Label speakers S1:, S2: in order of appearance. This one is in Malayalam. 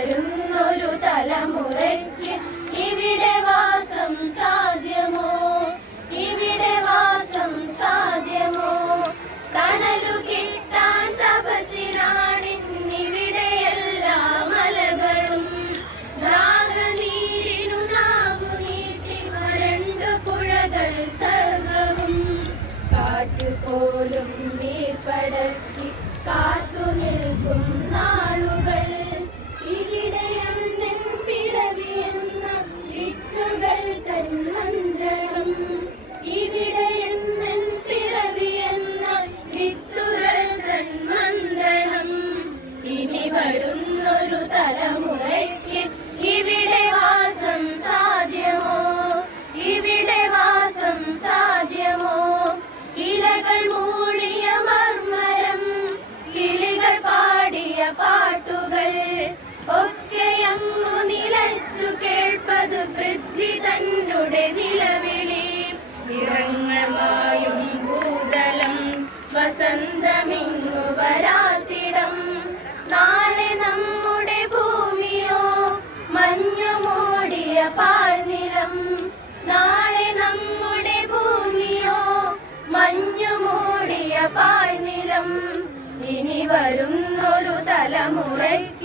S1: വരുന്നൊരു തലമുറയ്ക്ക് നിങ്ങളുടെ നിലവിളി. നിറങ്ങളായും ഭൂതലം വസന്തമിങ്ങു വരാത്തിടം. നാളെ നമ്മുടെ ഭൂമിയോ മഞ്ഞു മൂടിയ പാഴ്നിലം. നാളെ നമ്മുടെ ഭൂമിയോ മഞ്ഞു മൂടിയ പാഴ്നിലം. ഇനി വരുന്നൊരു തലമുറയ്ക്ക്